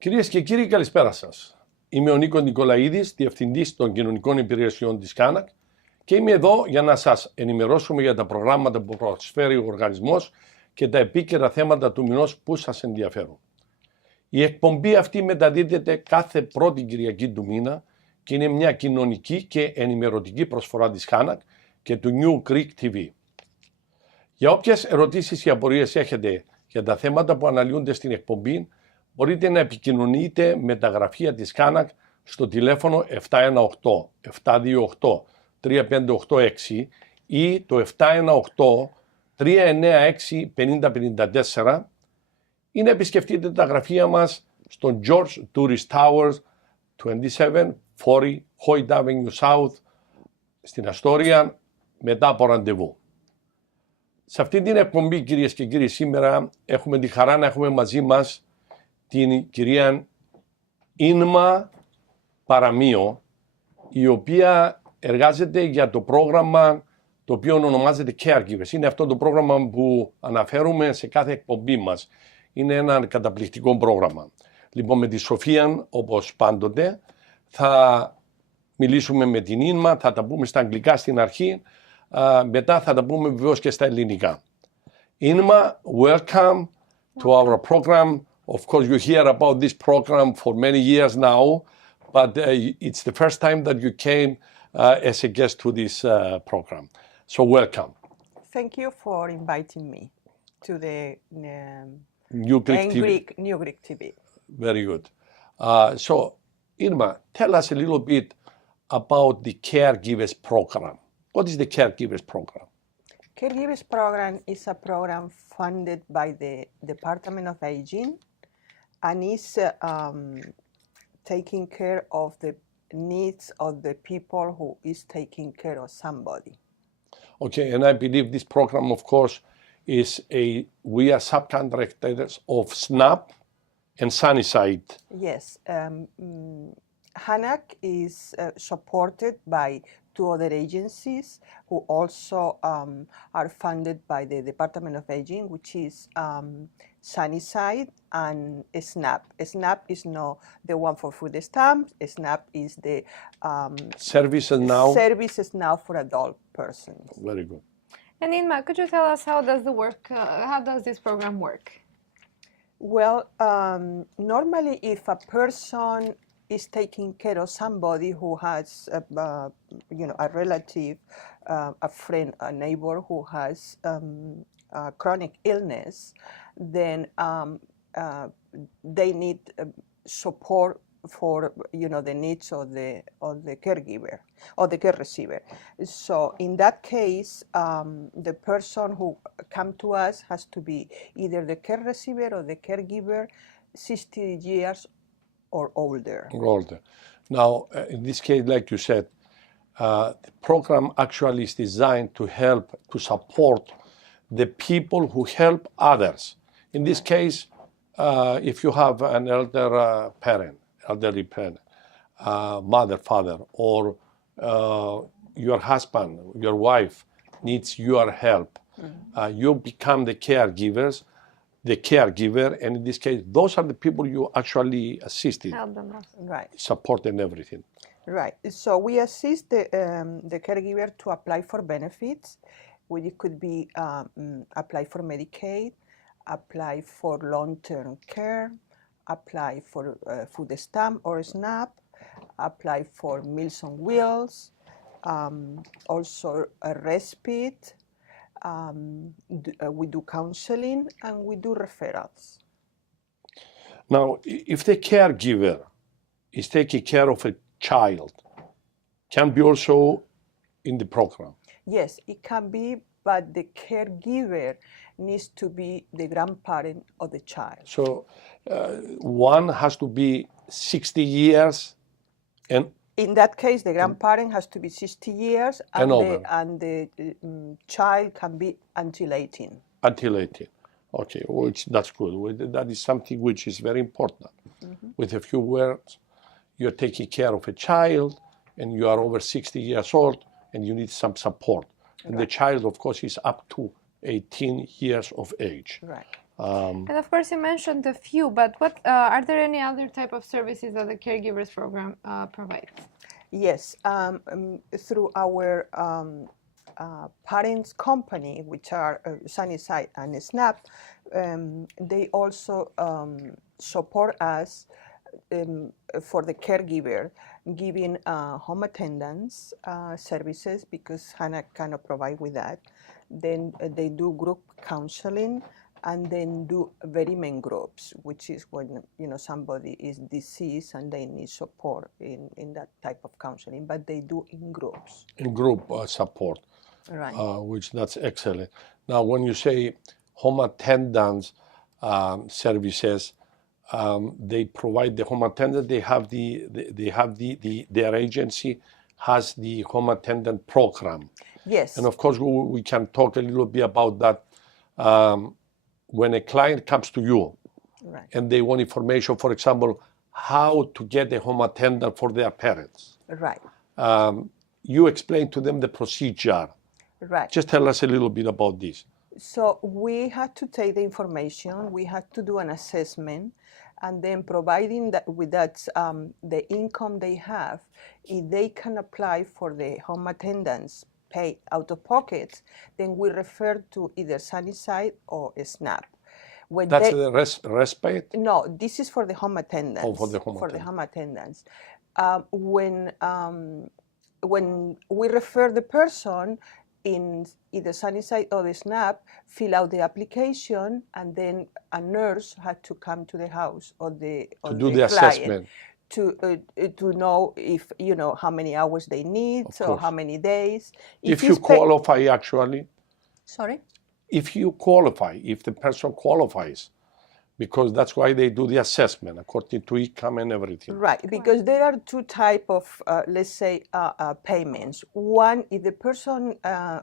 Κυρίες και κύριοι, καλησπέρα σας. Είμαι ο Νίκος Νικολαίδης, Διευθυντής των Κοινωνικών Υπηρεσιών της Hanac και είμαι εδώ για να σας ενημερώσουμε για τα προγράμματα που προσφέρει ο οργανισμός και τα επίκαιρα θέματα του μηνός που σας ενδιαφέρουν. Η εκπομπή αυτή μεταδίδεται κάθε πρώτη Κυριακή του μήνα και είναι μια κοινωνική και ενημερωτική προσφορά της Hanac και του New Greek TV. Για όποιες ερωτήσεις ή απορίες έχετε για τα θέματα που αναλύονται στην εκπομπή, μπορείτε να επικοινωνείτε με τα γραφεία της Hanac στο τηλέφωνο 718-728-3586 ή το 718-396-5054 ή να επισκεφτείτε τα γραφεία μας στο George Tourist Towers 2740 Hoyt Avenue South στην Αστόρια μετά από ραντεβού. Σε αυτή την εκπομπή, κυρίες και κύριοι, σήμερα έχουμε τη χαρά να έχουμε μαζί μας την κυρία Ίνμα Παραμείο, η οποία εργάζεται για το πρόγραμμα το οποίο ονομάζεται Caregivers. Είναι αυτό το πρόγραμμα που αναφέρουμε σε κάθε εκπομπή μας. Είναι ένα καταπληκτικό πρόγραμμα. Λοιπόν, με τη Σοφία, όπως πάντοτε, θα μιλήσουμε με την Ίνμα, θα τα πούμε στα αγγλικά στην αρχή, μετά θα τα πούμε βεβαίως και στα ελληνικά. Ίνμα, welcome to our program. Of course, you hear about this program for many years now, but it's the first time that you came as a guest to this program. So welcome. Thank you for inviting me to the New Greek TV. Very good. So, Irma, tell us a little bit about the Caregivers program. What is the Caregivers program? Caregivers program is a program funded by the Department of H.A.N.A.C. and is taking care of the needs of the people who is taking care of somebody. Okay, and I believe this program, of course, we are subcontractors of SNAP and Sunnyside. Yes, Hanac is supported by two other agencies who also are funded by the Department of H.A.N.A.C., which is Sunnyside and SNAP. SNAP is not the one for food stamps. SNAP is the services now for adult persons. Very good. And Inma, could you tell us how does this program work? Well, normally if a person is taking care of somebody who has, a relative, a friend, a neighbor who has a chronic illness, then they need support for the needs of the caregiver or the care receiver. So in that case, the person who come to us has to be either the care receiver or the caregiver 60 years or older. Now, in this case, like you said, the program actually is designed to support the people who help others. In this case, if you have an elderly parent, mother, father, or your husband, your wife needs your help, you become the caregiver, and in this case, those are the people you actually assisted, Help them. Right. support and everything. Right. So we assist the caregiver to apply for benefits, which could be apply for Medicaid, apply for long-term care, apply for food stamp or SNAP, apply for Meals on Wheels, also a respite. We do counseling and we do referrals. Now, if the caregiver is taking care of a child, can be also in the program. Yes, it can be, but the caregiver needs to be the grandparent of the child. So one has to be 60 years and in that case, the grandparent has to be 60 years and the child can be until 18. Until 18. Okay, that's good. That is something which is very important. Mm-hmm. With a few words, you're taking care of a child and you are over 60 years old and you need some support. And the child, of course, is up to 18 years of age. Right. And of course, you mentioned a few, but what are there any other type of services that the caregivers program provides? Yes, through our parents' company, which are Sunnyside and SNAP, they also support us for the caregiver, giving home attendance services because Hanac cannot provide with that. Then they do group counseling, and then do very main groups, which is when somebody is deceased and they need support in that type of counseling. But they do in groups. In group support, Right. Which that's excellent. Now, when you say home attendance services, they provide the home attendant. They have their agency has the home attendant program. Yes. And of course, we can talk a little bit about that. When a client comes to you, Right. and they want information, for example, how to get a home attendant for their parents. Right. You explain to them the procedure. Right. Just tell us a little bit about this. So we had to take the information, we had to do an assessment, and then providing that with that the income they have, if they can apply for the home attendance paid out of pocket, then we refer to either Sunnyside or SNAP. When That's the respite? No, this is for the home attendance. Oh, for the home For the home attendance. When we refer the person in either Sunnyside or the SNAP, fill out the application, and then a nurse had to come to the house or the to do the client assessment. To know if how many hours they need or how many days. If you qualify, actually. Sorry? If you qualify, if the person qualifies, because that's why they do the assessment according to income and everything. Right, because there are two types of, let's say, payments. One, if the person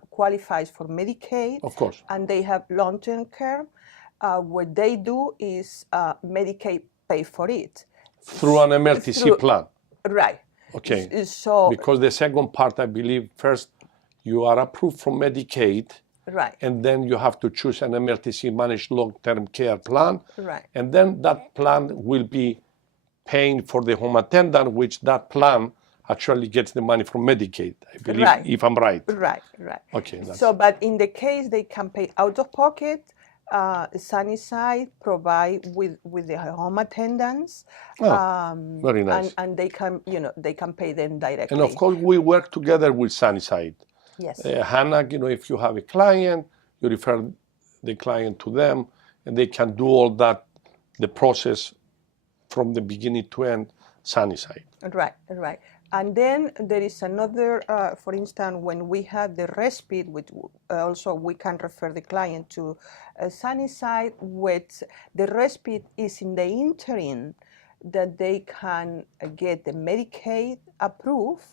qualifies for Medicaid, Of course, and they have long-term care, what they do is Medicaid pay for it. through an MLTC plan. Right. Okay. So because the second part, I believe, first you are approved from Medicaid. Right. And then you have to choose an MLTC managed long-term care plan. Right. And then that plan will be paying for the home attendant, which that plan actually gets the money from Medicaid, I believe, if I'm right. Right, right. Okay. So, but in the case they can pay out of pocket, Sunnyside provide with the home attendants. Very nice. And they can, they can pay them directly. And of course, we work together with Sunnyside. Yes. Hanac, if you have a client, you refer the client to them, and they can do all that, the process from the beginning to end, Sunnyside. Right, right. And then there is another, for instance, when we have the respite, which also we can refer the client to Sunnyside, with the respite is in the interim that they can get the Medicaid approved.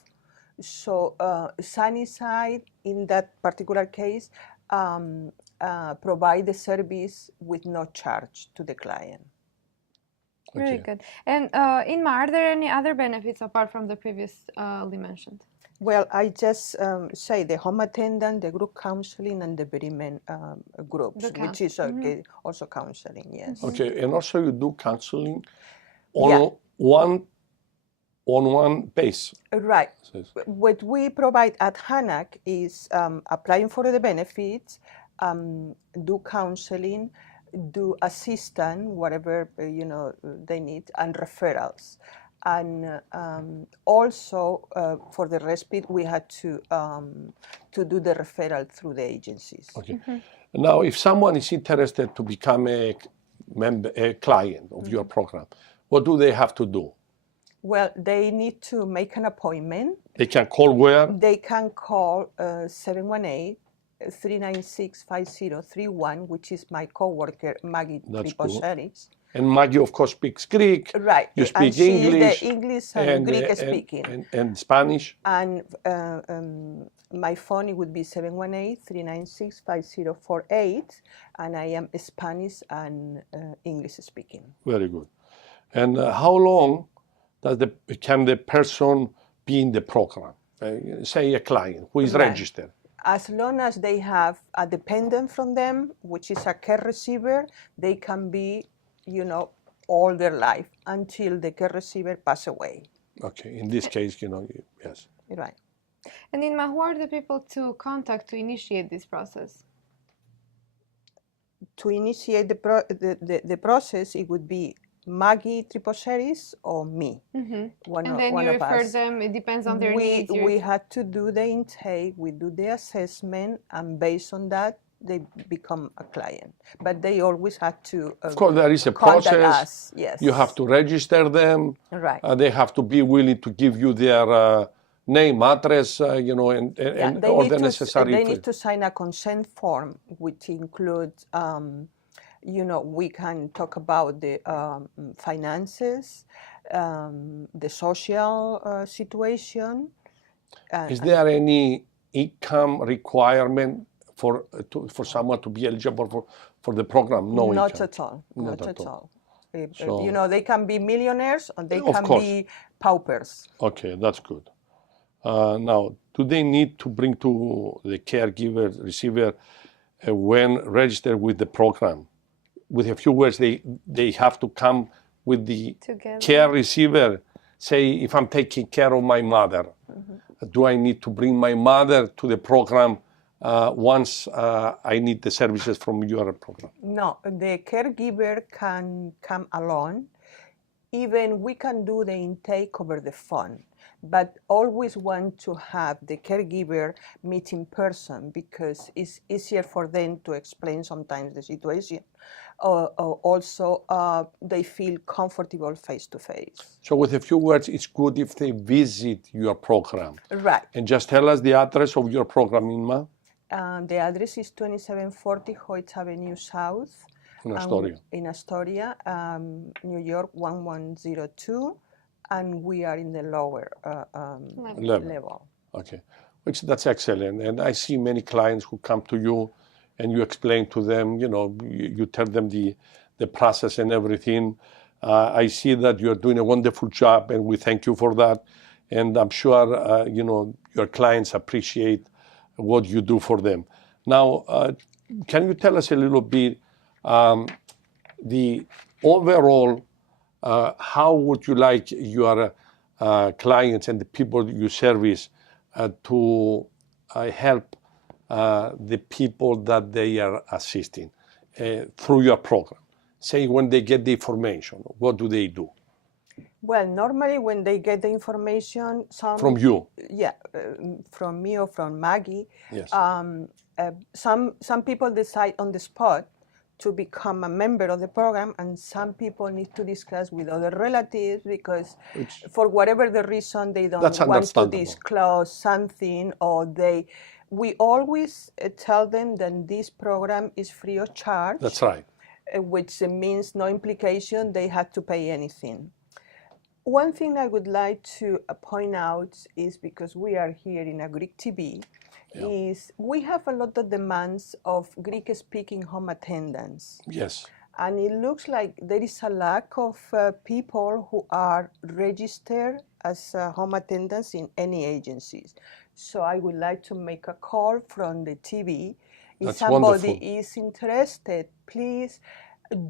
So Sunnyside, in that particular case, provide the service with no charge to the client. Very good. And Inma, are there any other benefits apart from the previously mentioned? Well, I just say the home attendant, the group counseling, and the bereavement groups, which is also counseling, yes. Okay, and also you do counseling on one base. Right. What we provide at Hanac is applying for the benefits, do counseling, do assistance, whatever they need, and referrals. And also for the respite, we had to do the referral through the agencies. Okay. Now, if someone is interested to become a client of your program, what do they have to do? Well, they need to make an appointment. They can call where? They can call 718-396-5031, which is my coworker, Maggie Triposeris. And Maggie, of course, speaks Greek. Right. You speak English. The English and Greek speaking. And Spanish. And my phone, it would be 718-396-5048. And I am Spanish and English speaking. Very good. And how long can the person be in the program? Say a client who is registered. As long as they have a dependent from them, which is a care receiver, they can be, all their life until the care receiver pass away. Okay, in this case, yes. Right. And Inma, who are the people to contact to initiate this process? To initiate the process, it would be Maggie Triposeris or me. And then you refer them, it depends on their needs. We had to do the intake, we do the assessment, and based on that, they become a client. But they always had to of course, there is a contact process. us. Yes. You have to register them. Right. They have to be willing to give you their name, address, and all the necessary. They need to sign a consent form, which includes, we can talk about the finances, the social situation. Is there any income requirement for someone to be eligible for the program? No, Not income. at all. Not at all. So, they can be millionaires or they of can course. be paupers. Okay, that's good. Now, do they need to bring to the caregiver receiver when registered with the program? With a few words, they have to come with the Together. care receiver. Say, if I'm taking care of my mother, do I need to bring my mother to the program once I need the services from your program? No, the caregiver can come alone. Even we can do the intake over the phone, but always want to have the caregiver meet in person because it's easier for them to explain sometimes the situation. Also, they feel comfortable face to face. So with a few words, it's good if they visit your program. Right. And just tell us the address of your program, Inma. The address is 2740 Hoyt Avenue South. In Astoria. In Astoria, New York 1102, and we are in the lower level. Okay, that's excellent. And I see many clients who come to you and you explain to them, you tell them the process and everything. I see that you're doing a wonderful job and we thank you for that. And I'm sure, your clients appreciate what you do for them. Now, can you tell us a little bit the overall, how would you like your clients and the people you service to help the people that they are assisting through your program? Say when they get the information, what do they do? Well, normally when they get the information, From you? Yeah, from me or from Maggie. Yes. Some people decide on the spot to become a member of the program, and some people need to discuss with other relatives because for whatever the reason they don't want to disclose something, or we always tell them that this program is free of charge. That's right. Which means no implication they have to pay anything. One thing I would like to point out is, because we are here in a Greek TV, is we have a lot of demands of Greek-speaking home attendants. Yes. And it looks like there is a lack of people who are registered as home attendants in any agencies. So I would like to make a call from the TV. If That's somebody wonderful. is interested, please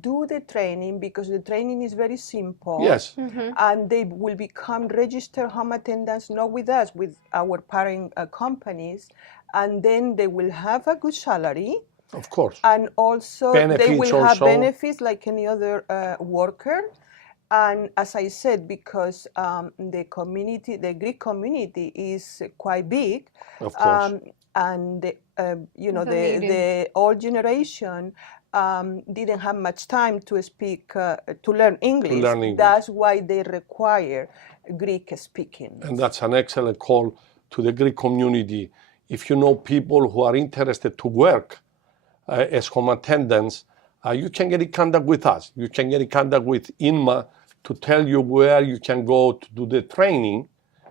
do the training, because the training is very simple. Yes. And they will become registered home attendants, not with us, with our parent companies, and then they will have a good salary. Of course. And also benefits they will have also. benefits like any other worker. And as I said, because the Greek community is quite big, Of course. and the old generation didn't have much time to speak, to learn English. That's why they require Greek speaking. And that's an excellent call to the Greek community. If you know people who are interested to work as home attendants, you can get in contact with us. You can get in contact with Inma to tell you where you can go to do the training,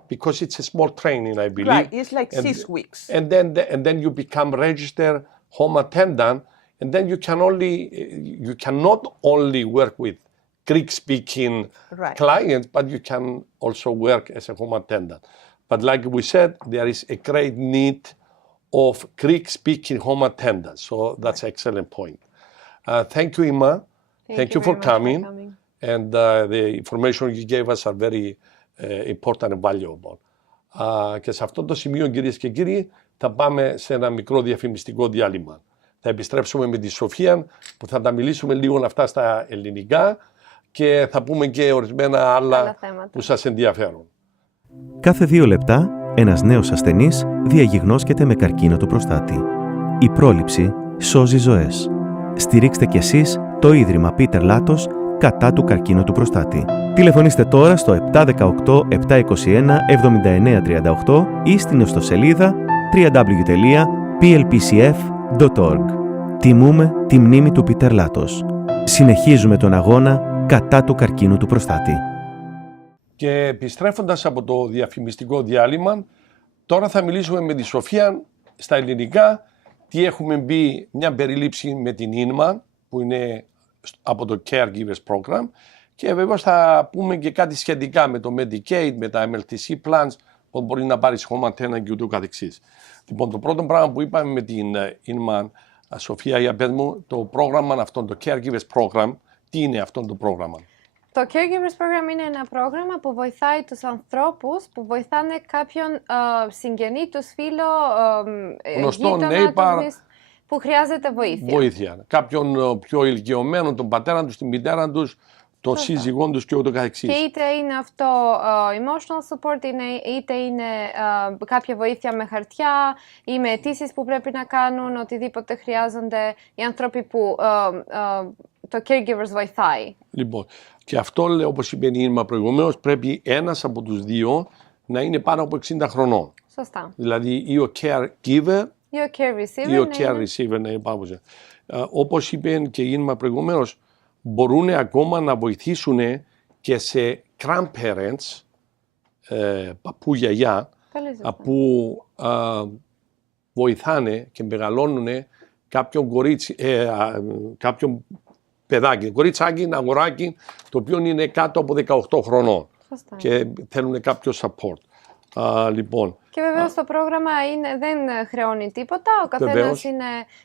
because it's a small training, I believe. Right, it's like 6 weeks. And then you become registered home attendant, and then you cannot only work with Greek-speaking clients, but you can also work as a home attendant. But like we said, there is a great need of Greek-speaking home attendants. So that's an excellent point. Thank you, Imma. Thank you for coming. And the information you gave us are very important and valuable. Και σε αυτό το σημείο, κυρίες και κύριοι, θα πάμε σε ένα μικρό διαφημιστικό διάλειμμα. Θα επιστρέψουμε με τη Σοφία που θα τα μιλήσουμε λίγο αυτά στα ελληνικά και θα πούμε και ορισμένα άλλα που σας ενδιαφέρουν. Κάθε 2 λεπτά, ένας νέος ασθενής διαγιγνώσκεται με καρκίνο του προστάτη. Η πρόληψη σώζει ζωές. Στηρίξτε κι εσείς το Ίδρυμα Πίτερ Λάτος κατά του καρκίνου του προστάτη. Τηλεφωνήστε τώρα στο 718-721-7938 ή στην ιστοσελίδα www.plpcf.org. Τιμούμε τη μνήμη του Πίτερ Λάτος. Συνεχίζουμε τον αγώνα κατά του καρκίνου του προστάτη. Και επιστρέφοντας από το διαφημιστικό διάλειμμα, τώρα θα μιλήσουμε με τη Σοφία στα ελληνικά τι έχουμε μπει, μια περίληψη με την H.A.N.A.C που είναι από το Caregivers Program και βεβαίως θα πούμε και κάτι σχετικά με το Medicaid, με τα MLTC plans που μπορεί να πάρει home attendant και ούτω καθεξής. Λοιπόν, το πρώτο πράγμα που είπαμε με την H.A.N.A.C, Σοφία, για πες μου, το πρόγραμμα αυτό, το Caregivers Program, τι είναι αυτό το πρόγραμμα? Το Caregivers Program είναι ένα πρόγραμμα που βοηθάει τους ανθρώπους που βοηθάνε κάποιον συγγενή, τους φίλο, γείτονα, που χρειάζεται βοήθεια. Κάποιον πιο ηλικιωμένο, τον πατέρα τους, την μητέρα τους, τον σύζυγό τους και ούτω καθεξής. Και είτε είναι αυτό emotional support, είτε είναι κάποια βοήθεια με χαρτιά ή με αιτήσεις που πρέπει να κάνουν, οτιδήποτε χρειάζονται οι άνθρωποι που το Caregivers βοηθάει. Λοιπόν, και αυτό, όπως είπε η Ήρμα προηγουμένως, πρέπει ένας από τους δύο να είναι πάνω από 60 χρονών. Σωστά. Δηλαδή ή ο caregiver ή ο care receiver, ή ο care receiver να είναι πάνω. Όπως είπε και η Ήρμα προηγουμένως, μπορούν ακόμα να βοηθήσουν και σε grandparents, παππού, γιαγιά, που βοηθάνε και μεγαλώνουν κάποιον κορίτσι, κάποιον παιδάκι, κοριτσάκι, ένα αγοράκι, το οποίο είναι κάτω από 18 χρονών. Σωστά. Και θέλουν κάποιο support. Λοιπόν. Και βεβαίως το πρόγραμμα δεν χρεώνει τίποτα. Ο καθένας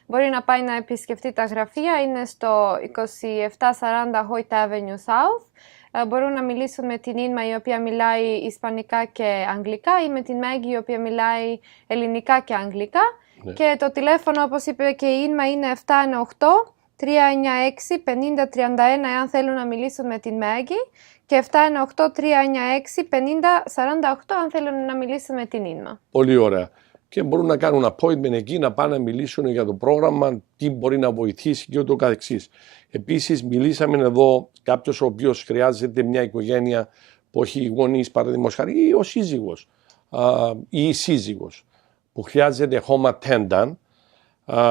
μπορεί να πάει να επισκεφτεί τα γραφεία. Είναι στο 2740 Hoyt Avenue South. Μπορούν να μιλήσουν με την H.A.N.A.C, η οποία μιλάει ισπανικά και αγγλικά, ή με την Maggie, η οποία μιλάει ελληνικά και αγγλικά. Ναι. Και το τηλέφωνο, όπως είπε και η H.A.N.A.C, είναι 718-396-5031 αν θέλουν να μιλήσουν με την Maggie και 718-396-5048 αν θέλουν να μιλήσουν με την H.A.N.A.C. Πολύ ωραία. Και μπορούν να κάνουν appointment εκεί, να πάνε να μιλήσουν για το πρόγραμμα, τι μπορεί να βοηθήσει και ούτω καθεξής. Επίσης, μιλήσαμε εδώ κάποιος ο οποίος χρειάζεται μια οικογένεια που έχει γονείς, παραδείγματος χάρη, ή ο σύζυγος ή η σύζυγος που χρειάζεται home attendant.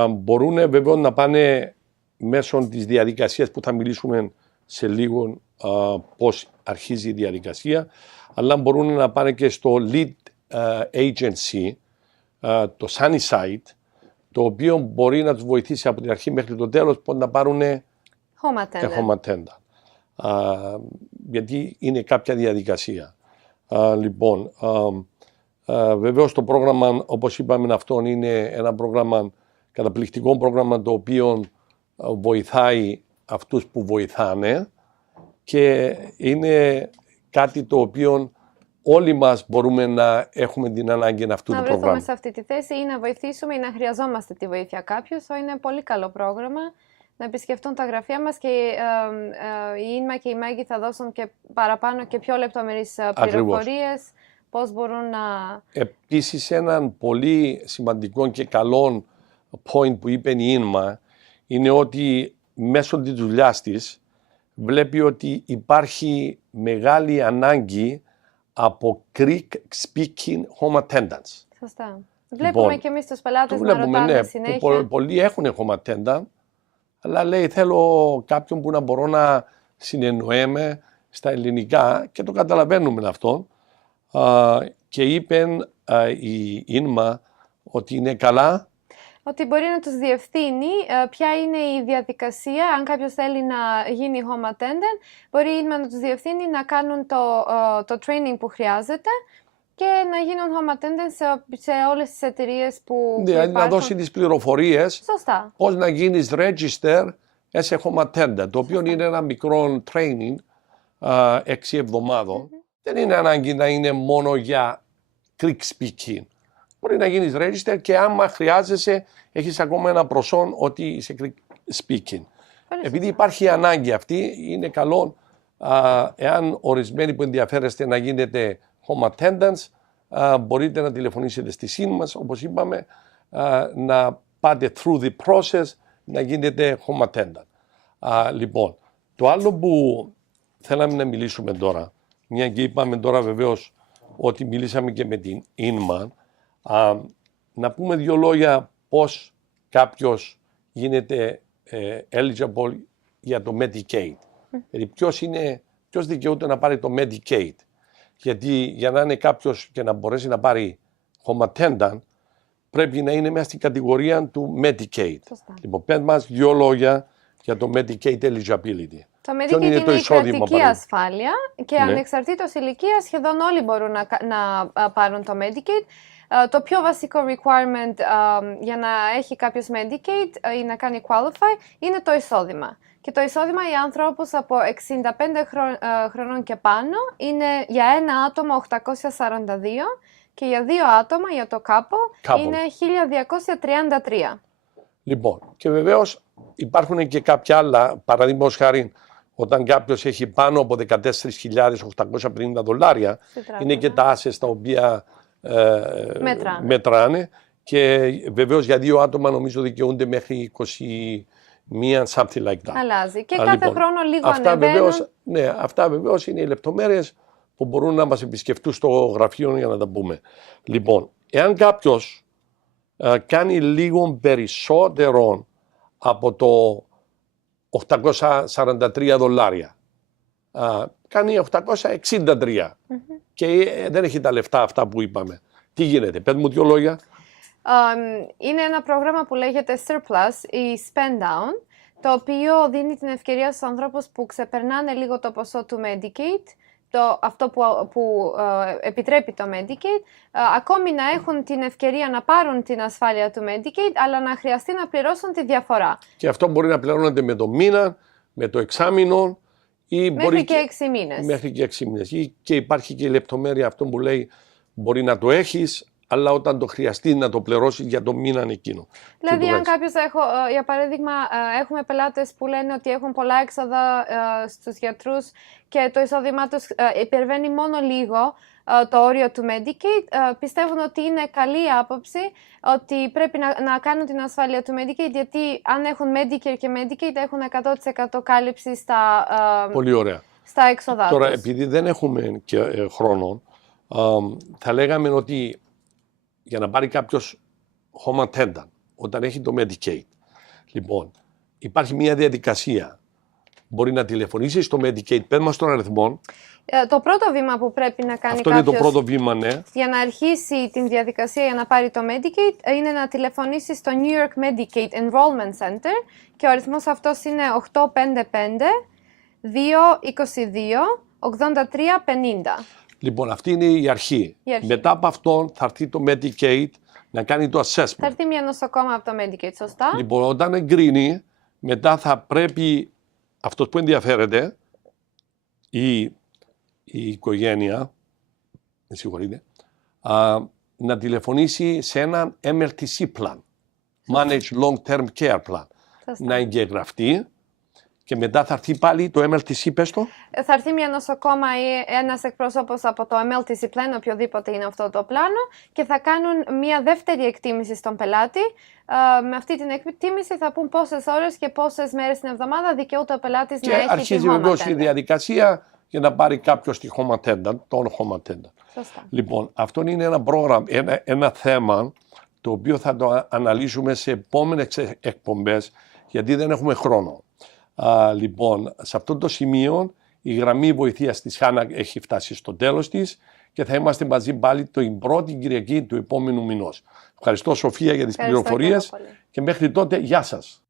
Μπορούν βέβαια να πάνε μέσω της διαδικασίας που θα μιλήσουμε σε λίγο πώς αρχίζει η διαδικασία, αλλά μπορούν να πάνε και στο lead agency, το Hanac, το οποίο μπορεί να τους βοηθήσει από την αρχή μέχρι το τέλος πώς να πάρουν home attendant. Γιατί είναι κάποια διαδικασία. Λοιπόν, βεβαίως το πρόγραμμα, όπως είπαμε, αυτό είναι ένα πρόγραμμα, καταπληκτικό πρόγραμμα, το οποίο βοηθάει αυτούς που βοηθάνε και είναι κάτι το οποίο όλοι μας μπορούμε να έχουμε την ανάγκη αυτού του προγράμματος. Να βρεθούμε σε αυτή τη θέση ή να βοηθήσουμε ή να χρειαζόμαστε τη βοήθεια κάποιους. Είναι πολύ καλό πρόγραμμα. Να επισκεφτούν τα γραφεία μας και η H.A.N.A.C και η Maggie θα δώσουν και παραπάνω και πιο λεπτομερείς πληροφορίες. Πώς μπορούν να... Επίσης, έναν πολύ σημαντικό και καλό point που είπε η H.A.N.A.C είναι ότι μέσω της δουλειάς της βλέπει ότι υπάρχει μεγάλη ανάγκη από Greek-speaking home attendants. Σωστά. Βλέπουμε και εμείς τους πελάτες να ρωτάνε συνέχεια. Πολλοί έχουν home attendant, αλλά λέει θέλω κάποιον που να μπορώ να συνεννοέμαι στα ελληνικά και το καταλαβαίνουμε αυτό. Και είπε η H.A.N.A.C ότι είναι καλά. Ότι μπορεί να τους διευθύνει ποια είναι η διαδικασία, αν κάποιος θέλει να γίνει home attendant, μπορεί να τους διευθύνει να κάνουν το training που χρειάζεται και να γίνουν home attendants σε όλες τις εταιρείες που Δηλαδή υπάρχουν. να δώσει τις πληροφορίες πώς να γίνεις register as a home attendant, το οποίο είναι ένα μικρό training 6 εβδομάδων. Δεν είναι ανάγκη να είναι μόνο για Greek speaking. Μπορεί να γίνεις register και άμα χρειάζεσαι έχεις ακόμα ένα προσόν ότι είσαι Greek speaking. Επειδή υπάρχει ανάγκη αυτή, είναι καλό εάν ορισμένοι που ενδιαφέρεστε να γίνετε home attendants, μπορείτε να τηλεφωνήσετε στη ΣΥΝ μας, όπως είπαμε, να πάτε through the process, να γίνετε home attendant. Λοιπόν, το άλλο που θέλαμε να μιλήσουμε τώρα, μια και είπαμε τώρα βεβαίως ότι μιλήσαμε και με την H.A.N.A.C, να πούμε δύο λόγια πώς κάποιος γίνεται eligible για το Medicaid. Δηλαδή ποιος δικαιούται να πάρει το Medicaid. Γιατί για να είναι κάποιος και να μπορέσει να πάρει home attendant, πρέπει να είναι μέσα στην κατηγορία του Medicaid. Λοιπόν, πες μας δύο λόγια για το Medicaid eligibility. Το Medicaid είναι η κρατική ασφάλεια και ανεξαρτήτως ηλικίας σχεδόν όλοι μπορούν να πάρουν το Medicaid. Το πιο βασικό requirement για να έχει κάποιος Medicaid ή να κάνει qualify είναι το εισόδημα. Και το εισόδημα για ανθρώπους από 65 χρονών και πάνω είναι για ένα άτομο 842 και για δύο άτομα, για το couple, είναι 1233. Λοιπόν, και βεβαίως υπάρχουν και κάποια άλλα, παραδείγματος χάρη, όταν κάποιος έχει πάνω από $14,850, είναι και τα assets τα οποία μετράνε και βεβαίως για δύο άτομα νομίζω δικαιούνται μέχρι 21, something like that. Αλλάζει και κάθε χρόνο λίγο ανεβαίνουν. Βεβαίως, ναι, αυτά βεβαίως είναι οι λεπτομέρειες που μπορούν να μας επισκεφτούν στο γραφείο για να τα πούμε. Λοιπόν, εάν κάποιος κάνει λίγο περισσότερο από το $843, κάνει 863 και δεν έχει τα λεφτά αυτά που είπαμε. Τι γίνεται, πες μου δύο λόγια. Είναι ένα πρόγραμμα που λέγεται Surplus ή Spend Down, το οποίο δίνει την ευκαιρία στους ανθρώπους που ξεπερνάνε λίγο το ποσό του Medicaid, αυτό που επιτρέπει το Medicaid, ακόμη να έχουν την ευκαιρία να πάρουν την ασφάλεια του Medicaid, αλλά να χρειαστεί να πληρώσουν τη διαφορά. Και αυτό μπορεί να πληρώνεται με το μήνα, με το εξάμηνο ή μέχρι και 6 μήνες. Μέχρι και 6 μήνες. Και υπάρχει και η λεπτομέρεια αυτό που λέει μπορεί να το έχεις, αλλά όταν το χρειαστεί να το πληρώσει για το μήνα εκείνο. Δηλαδή, αν κάποιος, για παράδειγμα, έχουμε πελάτες που λένε ότι έχουν πολλά έξοδα στους γιατρούς και το εισόδημά τους υπερβαίνει μόνο λίγο το όριο του Medicaid, πιστεύουν ότι είναι καλή άποψη ότι πρέπει να κάνουν την ασφάλεια του Medicaid, γιατί αν έχουν Medicare και Medicaid έχουν 100% κάλυψη Πολύ ωραία. Στα έξοδά τους. Τώρα, επειδή δεν έχουμε και χρόνο, θα λέγαμε ότι για να πάρει κάποιος home attendant όταν έχει το Medicaid, λοιπόν, υπάρχει μια διαδικασία. Μπορεί να τηλεφωνήσει στο Medicaid, πες μας τον αριθμό. Το πρώτο βήμα που πρέπει να κάνει αυτό κάποιος είναι το πρώτο βήμα, ναι, για να αρχίσει την διαδικασία για να πάρει το Medicaid είναι να τηλεφωνήσει στο New York Medicaid Enrollment Center και ο αριθμός αυτός είναι 855-222-8350. Λοιπόν, αυτή είναι η αρχή. Μετά από αυτό θα έρθει το Medicaid να κάνει το assessment. Θα έρθει μια νοσοκόμα από το Medicaid, σωστά. Λοιπόν, όταν εγκρίνει, μετά θα πρέπει αυτός που ενδιαφέρεται, η οικογένεια, με συγχωρείτε, να τηλεφωνήσει σε ένα MLTC plan, Managed Long Term Care Plan, να εγγεγραφτεί. Και μετά θα έρθει πάλι το MLTC, πες το. Θα έρθει μια νοσοκόμα ή ένας εκπρόσωπος από το MLTC plan, οποιοδήποτε είναι αυτό το πλάνο, και θα κάνουν μια δεύτερη εκτίμηση στον πελάτη. Με αυτή την εκτίμηση θα πούν πόσες ώρες και πόσες μέρες την εβδομάδα δικαιούται ο πελάτης να έχει τη home attendant. Και αρχίζει βεβαίως η διαδικασία για να πάρει κάποιος τη home attendant, τον home attendant. Σωστά. Λοιπόν, αυτό είναι ένα πρόγραμμα, ένα θέμα το οποίο θα το αναλύσουμε σε επόμενες εκπομπές, γιατί δεν έχουμε χρόνο. Λοιπόν, σε αυτό το σημείο η γραμμή βοηθείας της Hanac έχει φτάσει στο τέλος της και θα είμαστε μαζί πάλι την πρώτη Κυριακή του επόμενου μηνός. Ευχαριστώ, Σοφία, για τις πληροφορίες και μέχρι τότε, γεια σας.